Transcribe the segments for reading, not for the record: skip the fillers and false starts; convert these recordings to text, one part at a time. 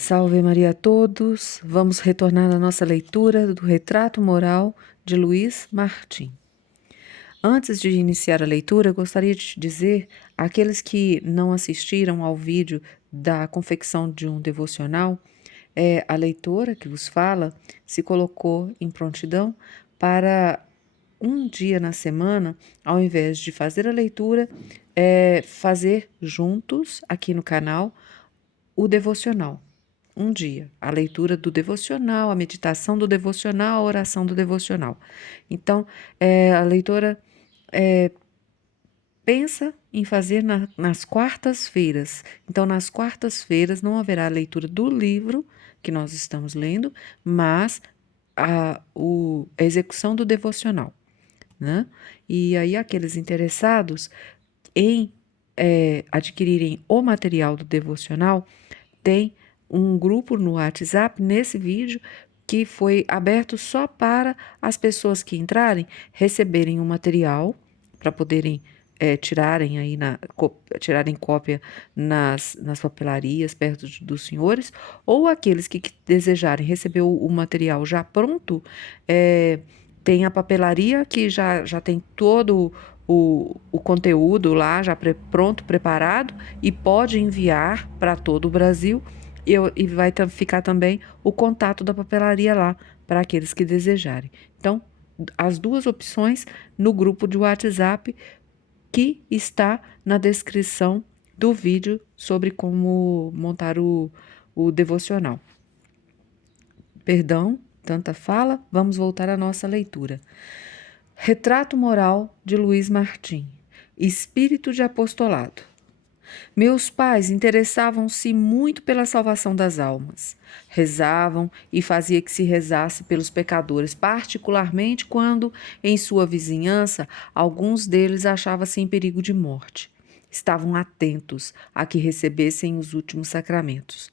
Salve Maria a todos! Vamos retornar à nossa leitura do Retrato Moral de Luiz Martim. Antes de iniciar a leitura, gostaria de te dizer àqueles que não assistiram ao vídeo da confecção de um devocional, a leitora que vos fala se colocou em prontidão para um dia na semana, ao invés de fazer a leitura, fazer juntos aqui no canal o devocional. Um dia, a leitura do devocional, a meditação do devocional, a oração do devocional. Então, a leitora pensa em fazer nas quartas-feiras. Então, nas quartas-feiras não haverá a leitura do livro que nós estamos lendo, mas a execução do devocional, né? E aí, aqueles interessados em adquirirem o material do devocional, tem um grupo no WhatsApp nesse vídeo que foi aberto só para as pessoas que entrarem receberem o material para poderem tirarem aí tirarem cópia nas papelarias perto dos senhores, ou aqueles que desejarem receber o material já pronto, tem a papelaria que já tem todo o conteúdo lá já pronto, preparado, e pode enviar para todo o Brasil, e vai ficar também o contato da papelaria lá para aqueles que desejarem. Então, as duas opções no grupo de WhatsApp que está na descrição do vídeo sobre como montar o devocional. Perdão, tanta fala, vamos voltar à nossa leitura. Retrato Moral de Luiz Martim. Espírito de apostolado. Meus pais interessavam-se muito pela salvação das almas. Rezavam e fazia que se rezasse pelos pecadores, particularmente quando, em sua vizinhança, alguns deles achavam-se em perigo de morte. Estavam atentos a que recebessem os últimos sacramentos.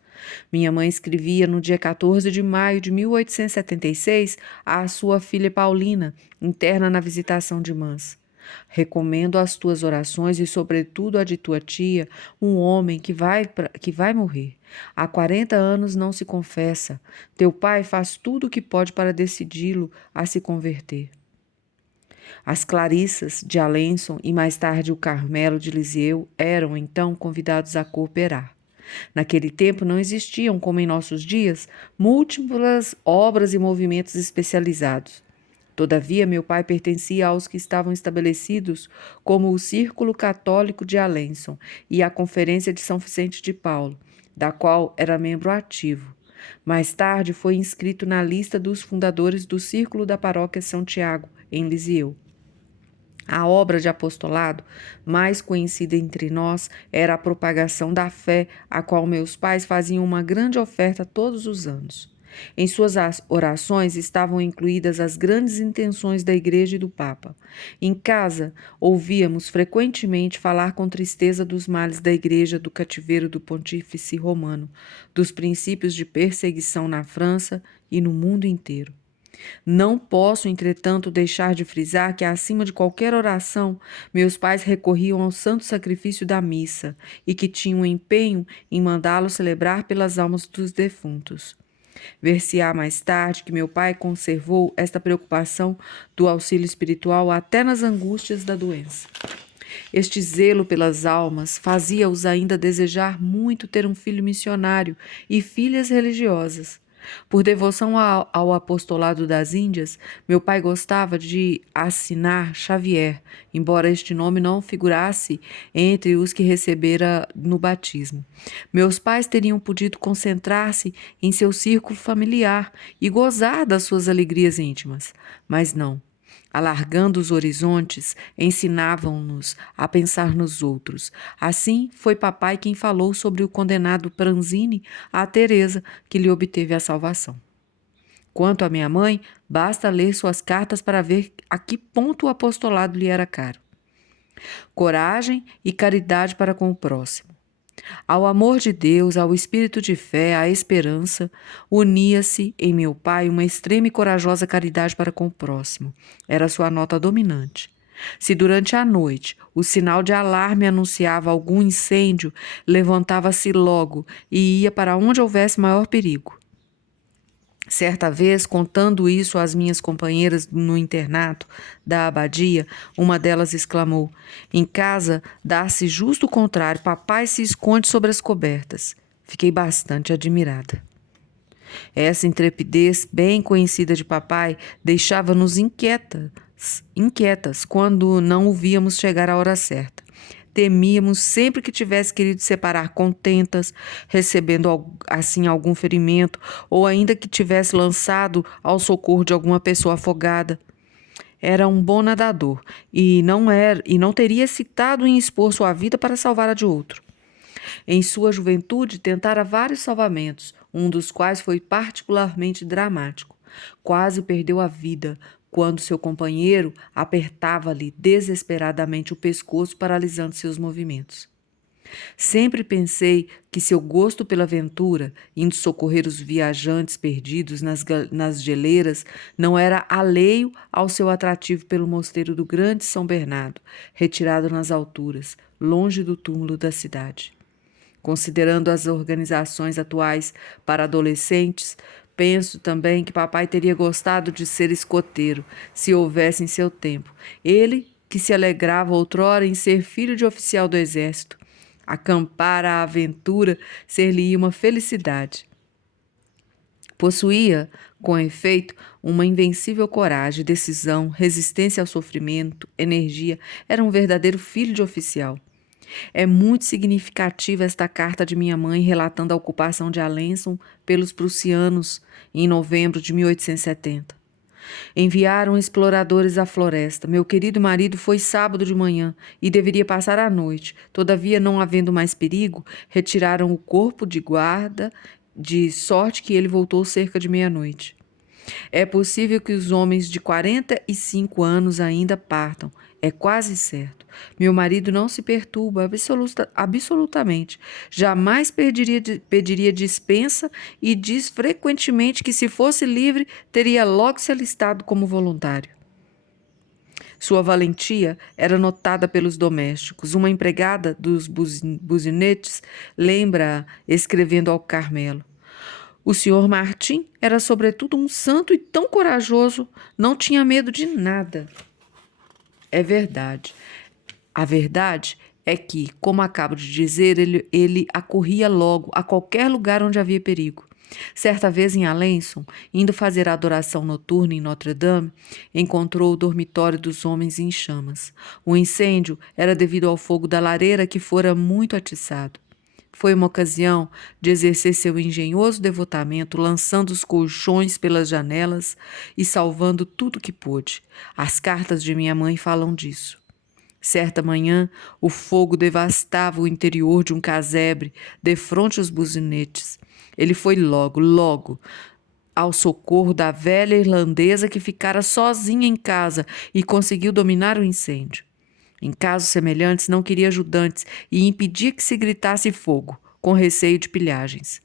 Minha mãe escrevia no dia 14 de maio de 1876 à sua filha Paulina, interna na Visitação de Mans. Recomendo as tuas orações e, sobretudo, a de tua tia, um homem que vai morrer. Há 40 anos não se confessa. Teu pai faz tudo o que pode para decidi-lo a se converter. As Clarissas de Alençon e mais tarde o Carmelo de Lisieux eram, então, convidados a cooperar. Naquele tempo não existiam, como em nossos dias, múltiplas obras e movimentos especializados. Todavia, meu pai pertencia aos que estavam estabelecidos como o Círculo Católico de Alençon e a Conferência de São Vicente de Paulo, da qual era membro ativo. Mais tarde foi inscrito na lista dos fundadores do Círculo da Paróquia São Tiago, em Lisieux. A obra de apostolado mais conhecida entre nós era a propagação da fé, a qual meus pais faziam uma grande oferta todos os anos. Em suas orações estavam incluídas as grandes intenções da Igreja e do Papa. Em casa, ouvíamos frequentemente falar com tristeza dos males da Igreja, do cativeiro do Pontífice Romano, dos princípios de perseguição na França e no mundo inteiro. Não posso, entretanto, deixar de frisar que, acima de qualquer oração, meus pais recorriam ao santo sacrifício da missa e que tinham empenho em mandá-lo celebrar pelas almas dos defuntos. Ver-se-á mais tarde que meu pai conservou esta preocupação do auxílio espiritual até nas angústias da doença. Este zelo pelas almas fazia-os ainda desejar muito ter um filho missionário e filhas religiosas. Por devoção ao apostolado das Índias, meu pai gostava de assinar Xavier, embora este nome não figurasse entre os que recebera no batismo. Meus pais teriam podido concentrar-se em seu círculo familiar e gozar das suas alegrias íntimas, mas não. Alargando os horizontes, ensinavam-nos a pensar nos outros. Assim, foi papai quem falou sobre o condenado Pranzini a Teresa, que lhe obteve a salvação. Quanto à minha mãe, basta ler suas cartas para ver a que ponto o apostolado lhe era caro. Coragem e caridade para com o próximo. Ao amor de Deus, ao espírito de fé, à esperança, unia-se em meu pai uma extrema e corajosa caridade para com o próximo. Era sua nota dominante. Se durante a noite o sinal de alarme anunciava algum incêndio, levantava-se logo e ia para onde houvesse maior perigo. Certa vez, contando isso às minhas companheiras no internato da abadia, uma delas exclamou: "Em casa dá-se justo o contrário, papai se esconde sobre as cobertas." Fiquei bastante admirada. Essa intrepidez, bem conhecida de papai, deixava-nos inquietas quando não o víamos chegar à hora certa. Temíamos sempre que tivesse querido separar contentas, recebendo assim algum ferimento, ou ainda que tivesse lançado ao socorro de alguma pessoa afogada. Era um bom nadador e não teria hesitado em expor sua vida para salvar a de outro. Em sua juventude, tentara vários salvamentos, um dos quais foi particularmente dramático. Quase perdeu a vida quando seu companheiro apertava-lhe desesperadamente o pescoço, paralisando seus movimentos. Sempre pensei que seu gosto pela aventura, indo socorrer os viajantes perdidos nas geleiras, não era alheio ao seu atrativo pelo mosteiro do grande São Bernardo, retirado nas alturas, longe do túmulo da cidade. Considerando as organizações atuais para adolescentes, penso também que papai teria gostado de ser escoteiro, se houvesse em seu tempo. Ele, que se alegrava outrora em ser filho de oficial do exército. Acampar à aventura ser-lhe uma felicidade. Possuía, com efeito, uma invencível coragem, decisão, resistência ao sofrimento, energia. Era um verdadeiro filho de oficial. É muito significativa esta carta de minha mãe relatando a ocupação de Alençon pelos prussianos em novembro de 1870. Enviaram exploradores à floresta. Meu querido marido foi sábado de manhã e deveria passar a noite. Todavia, não havendo mais perigo, retiraram o corpo de guarda, de sorte que ele voltou cerca de meia-noite. É possível que os homens de 45 anos ainda partam. É quase certo. Meu marido não se perturba absolutamente. Jamais pediria dispensa e diz frequentemente que, se fosse livre, teria logo se alistado como voluntário. Sua valentia era notada pelos domésticos. Uma empregada dos buzinetes lembra, escrevendo ao Carmelo: "O senhor Martim era sobretudo um santo e tão corajoso, não tinha medo de nada." É verdade. A verdade é que, como acabo de dizer, ele acorria logo a qualquer lugar onde havia perigo. Certa vez em Alençon, indo fazer a adoração noturna em Notre-Dame, encontrou o dormitório dos homens em chamas. O incêndio era devido ao fogo da lareira, que fora muito atiçado. Foi uma ocasião de exercer seu engenhoso devotamento, lançando os colchões pelas janelas e salvando tudo que pôde. As cartas de minha mãe falam disso. Certa manhã, o fogo devastava o interior de um casebre, defronte aos buzinetes. Ele foi logo ao socorro da velha irlandesa, que ficara sozinha em casa e conseguiu dominar o incêndio. Em casos semelhantes, não queria ajudantes e impedia que se gritasse fogo, com receio de pilhagens.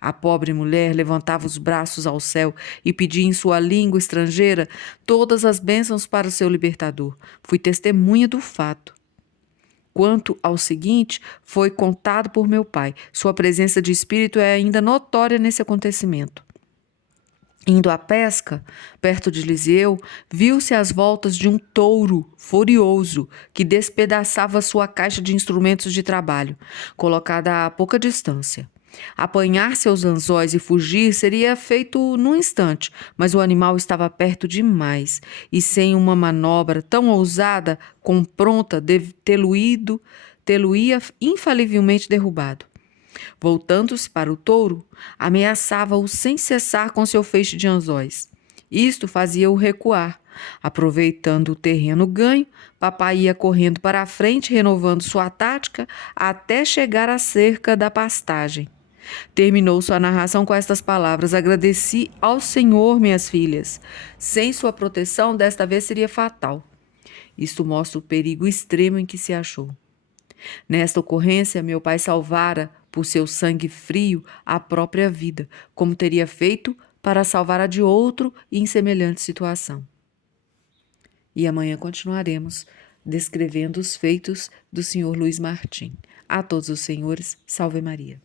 A pobre mulher levantava os braços ao céu e pedia em sua língua estrangeira todas as bênçãos para o seu libertador. Fui testemunha do fato. Quanto ao seguinte, foi contado por meu pai. Sua presença de espírito é ainda notória nesse acontecimento. Indo à pesca, perto de Lisieux, viu-se às voltas de um touro furioso que despedaçava sua caixa de instrumentos de trabalho, colocada a pouca distância. Apanhar seus anzóis e fugir seria feito num instante, mas o animal estava perto demais e, sem uma manobra tão ousada, com pronta, tê-lo-ia infalivelmente derrubado. Voltando-se para o touro, ameaçava-o sem cessar com seu feixe de anzóis. Isto fazia-o recuar. Aproveitando o terreno ganho, papai ia correndo para a frente, renovando sua tática até chegar à cerca da pastagem. Terminou sua narração com estas palavras: "Agradeci ao Senhor, minhas filhas. Sem sua proteção, desta vez seria fatal." Isto mostra o perigo extremo em que se achou. Nesta ocorrência, meu pai salvara, por seu sangue frio, a própria vida, como teria feito para salvar a de outro em semelhante situação. E amanhã continuaremos descrevendo os feitos do Sr. Luiz Martim. A todos os senhores, salve Maria.